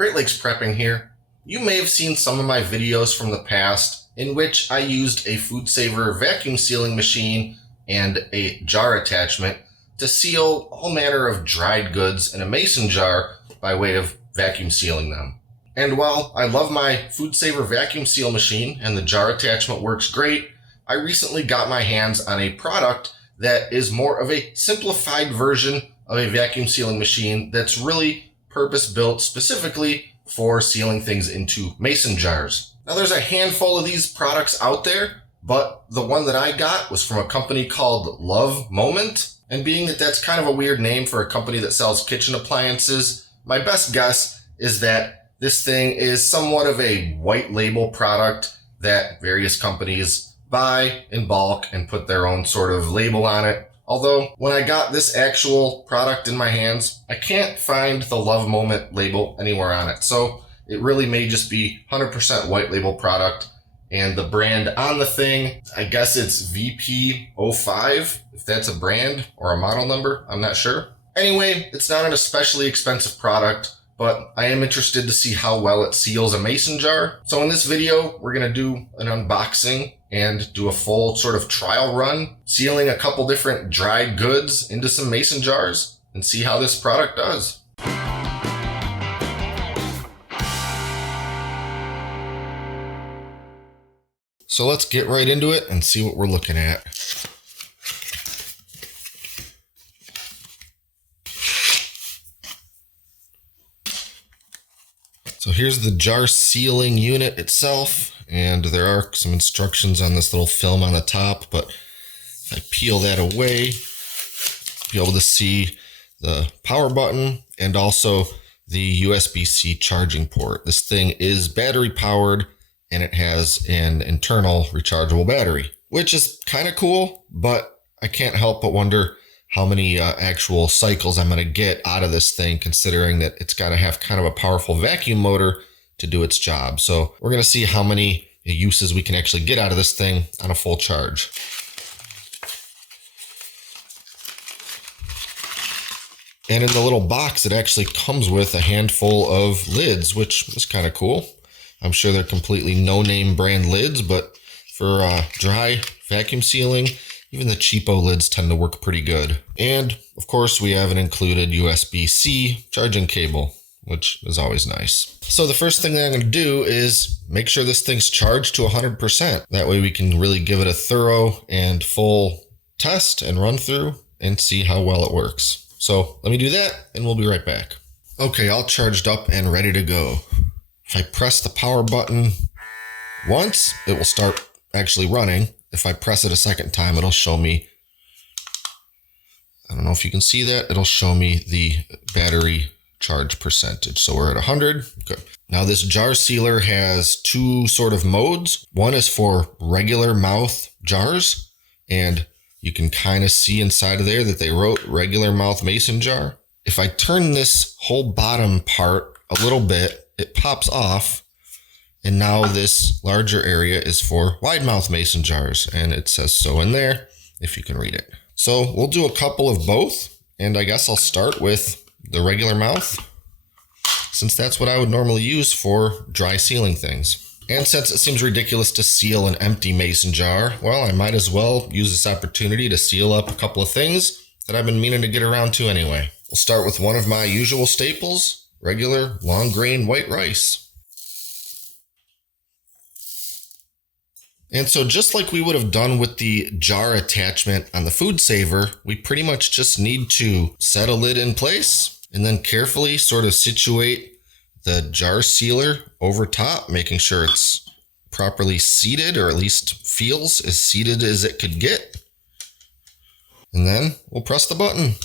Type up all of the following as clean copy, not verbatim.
Great Lakes Prepping here. You may have seen some of my videos from the past in which I used a FoodSaver vacuum sealing machine and a jar attachment to seal all manner of dried goods in a mason jar by way of vacuum sealing them. And while I love my FoodSaver vacuum seal machine and the jar attachment works great, I recently got my hands on a product that is more of a simplified version of a vacuum sealing machine that's really purpose-built specifically for sealing things into mason jars. Now there's a handful of these products out there, but the one that I got was from a company called Love Moment. And being that that's kind of a weird name for a company that sells kitchen appliances, my best guess is that this thing is somewhat of a white label product that various companies buy in bulk and put their own sort of label on it. Although when I got this actual product in my hands, I can't find the Love Moment label anywhere on it. So it really may just be 100% white label product. And the brand on the thing, I guess it's VP05, if that's a brand or a model number, I'm not sure. Anyway, it's not an especially expensive product, but I am interested to see how well it seals a mason jar. So in this video, we're gonna do an unboxing and do a full sort of trial run, sealing a couple different dried goods into some mason jars and see how this product does. So let's get right into it and see what we're looking at. So here's the jar sealing unit itself, and there are some instructions on this little film on the top, but if I peel that away, you'll be able to see the power button and also the USB-C charging port. This thing is battery powered and it has an internal rechargeable battery, which is kind of cool, but I can't help but wonder how many actual cycles I'm going to get out of this thing, considering that it's got to have kind of a powerful vacuum motor to do its job. So we're going to see how many uses we can actually get out of this thing on a full charge. And in the little box, it actually comes with a handful of lids, which is kind of cool. I'm sure they're completely no-name brand lids, but for dry vacuum sealing, even the cheapo lids tend to work pretty good. And of course, we have an included USB-C charging cable, which is always nice. So the first thing that I'm going to do is make sure this thing's charged to 100%. That way we can really give it a thorough and full test and run through and see how well it works. So let me do that and we'll be right back. Okay, all charged up and ready to go. If I press the power button once, it will start actually running. If I press it a second time, it'll show me, I don't know if you can see that, it'll show me the battery charge percentage. So we're at 100. Good. Now this jar sealer has two sort of modes. One is for regular mouth jars, and you can kind of see inside of there that they wrote regular mouth mason jar. If I turn this whole bottom part a little bit, it pops off. And now this larger area is for wide mouth mason jars, and it says so in there, if you can read it. So we'll do a couple of both, and I guess I'll start with the regular mouth, since that's what I would normally use for dry sealing things. And since it seems ridiculous to seal an empty mason jar, well, I might as well use this opportunity to seal up a couple of things that I've been meaning to get around to anyway. We'll start with one of my usual staples, regular long grain white rice. And so just like we would have done with the jar attachment on the FoodSaver, we pretty much just need to set a lid in place and then carefully sort of situate the jar sealer over top, making sure it's properly seated, or at least feels as seated as it could get. And then we'll press the button.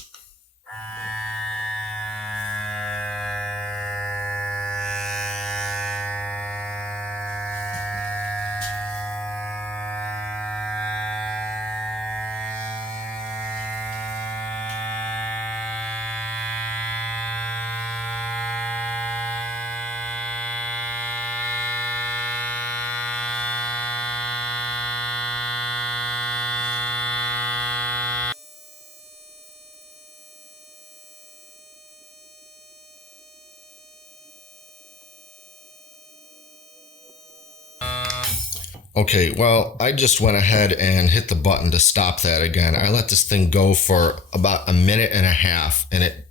Okay, well, I just went ahead and hit the button to stop that again. I let this thing go for about a minute and a half, and it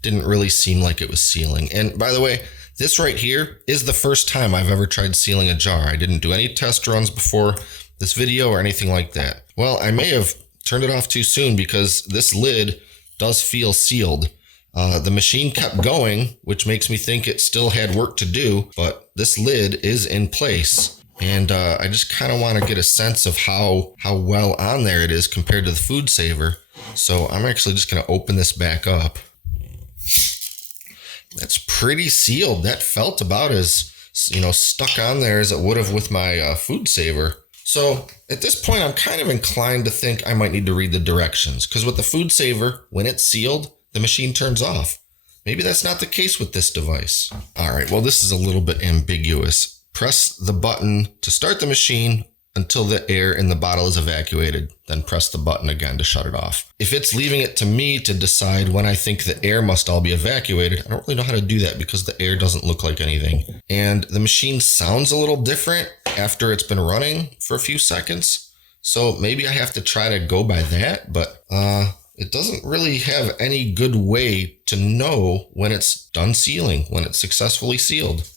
didn't really seem like it was sealing. And by the way, this right here is the first time I've ever tried sealing a jar. I didn't do any test runs before this video or anything like that. Well, I may have turned it off too soon because this lid does feel sealed. The machine kept going, which makes me think it still had work to do, but this lid is in place. And I just kind of want to get a sense of how well on there it is compared to the FoodSaver. So I'm actually just going to open this back up. That's pretty sealed. That felt about as, stuck on there as it would have with my FoodSaver. So at this point, I'm kind of inclined to think I might need to read the directions, because with the FoodSaver, when it's sealed, the machine turns off. Maybe that's not the case with this device. All right, well, this is a little bit ambiguous. Press the button to start the machine until the air in the bottle is evacuated. Then press the button again to shut it off. If it's leaving it to me to decide when I think the air must all be evacuated, I don't really know how to do that because the air doesn't look like anything. And the machine sounds a little different after it's been running for a few seconds. So maybe I have to try to go by that, but it doesn't really have any good way to know when it's done sealing, when it's successfully sealed.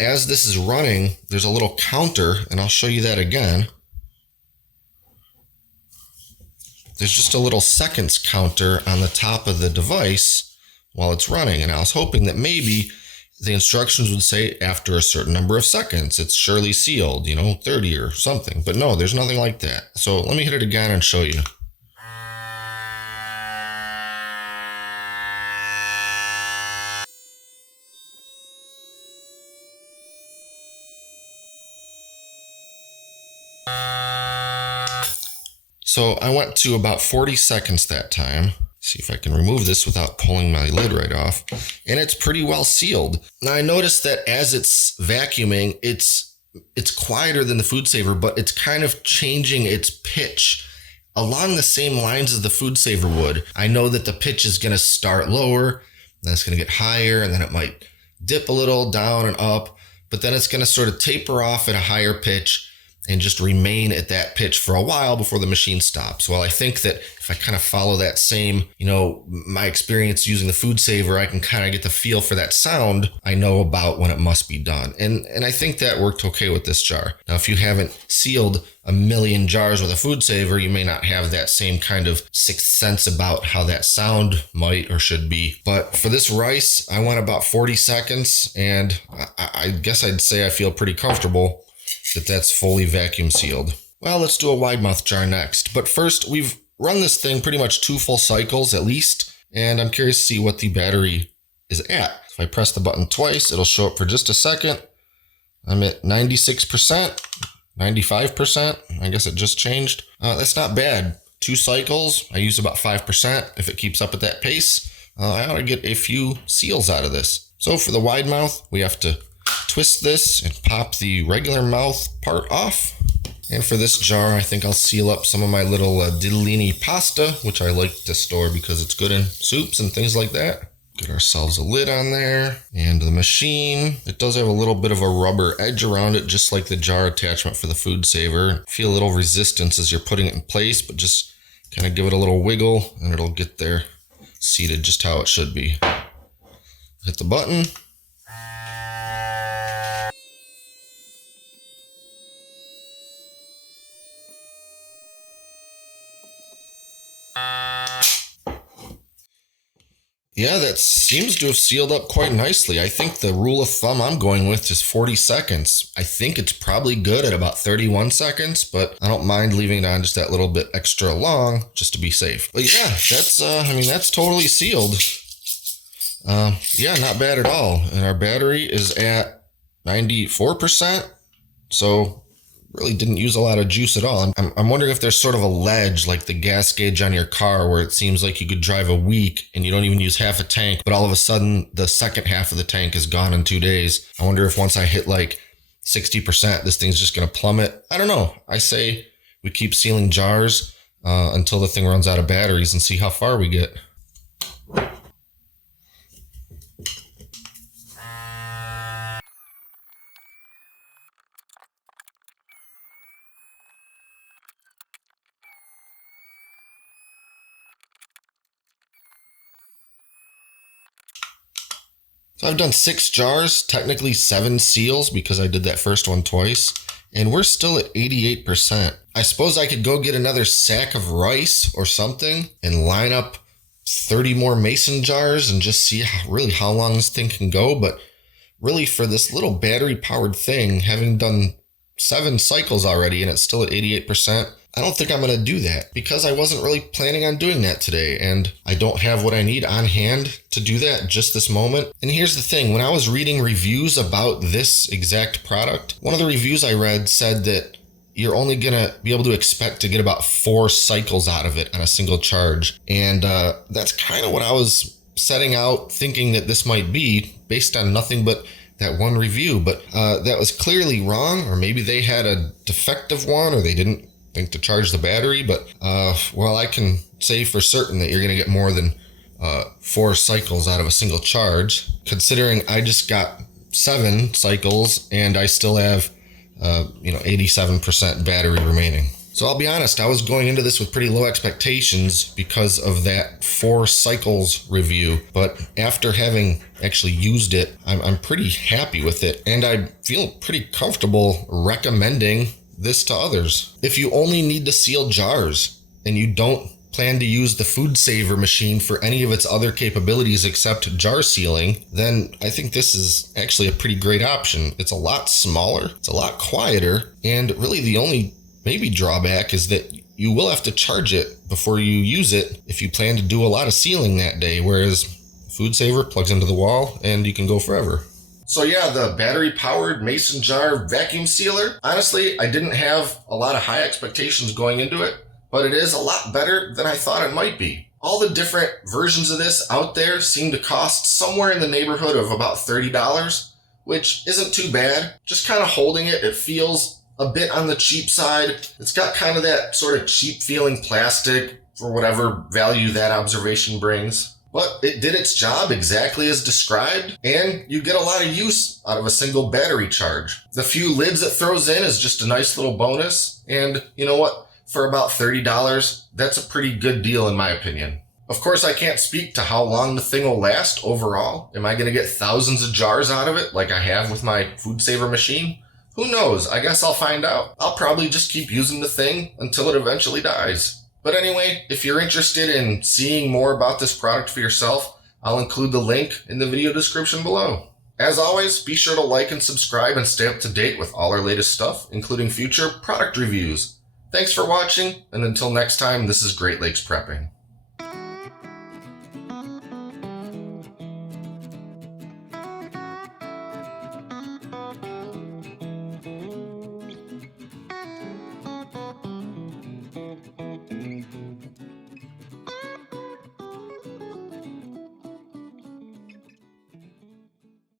As this is running, there's a little counter, and I'll show you that again. There's just a little seconds counter on the top of the device while it's running, and I was hoping that maybe the instructions would say after a certain number of seconds, it's surely sealed, 30 or something. But no, there's nothing like that. So let me hit it again and show you. So I went to about 40 seconds that time. See if I can remove this without pulling my lid right off. And it's pretty well sealed. Now I noticed that as it's vacuuming, it's quieter than the FoodSaver, but it's kind of changing its pitch along the same lines as the FoodSaver would. I know that the pitch is going to start lower, then it's going to get higher, and then it might dip a little down and up, but then it's going to sort of taper off at a higher pitch and just remain at that pitch for a while before the machine stops. Well, I think that if I kind of follow that same, my experience using the FoodSaver, I can kind of get the feel for that sound I know about when it must be done. And I think that worked okay with this jar. Now, if you haven't sealed a million jars with a FoodSaver, you may not have that same kind of sixth sense about how that sound might or should be. But for this rice, I went about 40 seconds, and I guess I'd say I feel pretty comfortable that that's fully vacuum sealed. Well, let's do a wide mouth jar next. But first, we've run this thing pretty much 2 full cycles at least, and I'm curious to see what the battery is at. If I press the button twice, it'll show up for just a second. I'm at 96%, 95%. I guess it just changed. That's not bad. 2 cycles, I use about 5%. If it keeps up at that pace, I ought to get a few seals out of this. So for the wide mouth, we have to twist this and pop the regular mouth part off. And for this jar, I think I'll seal up some of my little ditalini pasta, which I like to store because it's good in soups and things like that. Get ourselves a lid on there. And the machine, it does have a little bit of a rubber edge around it, just like the jar attachment for the FoodSaver. Feel a little resistance as you're putting it in place, but just kind of give it a little wiggle and it'll get there seated just how it should be. Hit the button. Yeah, that seems to have sealed up quite nicely. I think the rule of thumb I'm going with is 40 seconds. I think it's probably good at about 31 seconds, but I don't mind leaving it on just that little bit extra long just to be safe. But yeah, that's totally sealed. Yeah, not bad at all. And our battery is at 94%. So really didn't use a lot of juice at all. I'm wondering if there's sort of a ledge like the gas gauge on your car where it seems like you could drive a week and you don't even use half a tank, but all of a sudden the second half of the tank is gone in 2 days. I wonder if once I hit like 60%, this thing's just going to plummet. I don't know. I say we keep sealing jars until the thing runs out of batteries and see how far we get. So I've done 6 jars, technically 7 seals because I did that first one twice, and we're still at 88%. I suppose I could go get another sack of rice or something and line up 30 more mason jars and just see how long this thing can go. But really, for this little battery powered thing, having done 7 cycles already and it's still at 88%, I don't think I'm going to do that because I wasn't really planning on doing that today, and I don't have what I need on hand to do that just this moment. And here's the thing, when I was reading reviews about this exact product, one of the reviews I read said that you're only going to be able to expect to get about 4 cycles out of it on a single charge. And that's kind of what I was setting out thinking that this might be based on nothing but that one review. But that was clearly wrong, or maybe they had a defective one, or they didn't think to charge the battery. But well, I can say for certain that you're going to get more than 4 cycles out of a single charge, considering I just got 7 cycles and I still have 87% battery remaining. So I'll be honest, I was going into this with pretty low expectations because of that 4 cycles review, but after having actually used it, I'm pretty happy with it, and I feel pretty comfortable recommending this to others. If you only need to seal jars and you don't plan to use the FoodSaver machine for any of its other capabilities except jar sealing, then I think this is actually a pretty great option. It's a lot smaller, it's a lot quieter, and really the only maybe drawback is that you will have to charge it before you use it if you plan to do a lot of sealing that day, whereas FoodSaver plugs into the wall and you can go forever. So yeah, the battery-powered mason jar vacuum sealer, honestly, I didn't have a lot of high expectations going into it, but it is a lot better than I thought it might be. All the different versions of this out there seem to cost somewhere in the neighborhood of about $30, which isn't too bad. Just kind of holding it, it feels a bit on the cheap side. It's got kind of that sort of cheap feeling plastic for whatever value that observation brings. But it did its job exactly as described, and you get a lot of use out of a single battery charge. The few lids it throws in is just a nice little bonus, and you know what? For about $30, that's a pretty good deal in my opinion. Of course, I can't speak to how long the thing will last overall. Am I going to get thousands of jars out of it like I have with my FoodSaver machine? Who knows? I guess I'll find out. I'll probably just keep using the thing until it eventually dies. But anyway, if you're interested in seeing more about this product for yourself, I'll include the link in the video description below. As always, be sure to like and subscribe and stay up to date with all our latest stuff, including future product reviews. Thanks for watching, and until next time, this is Great Lakes Prepping.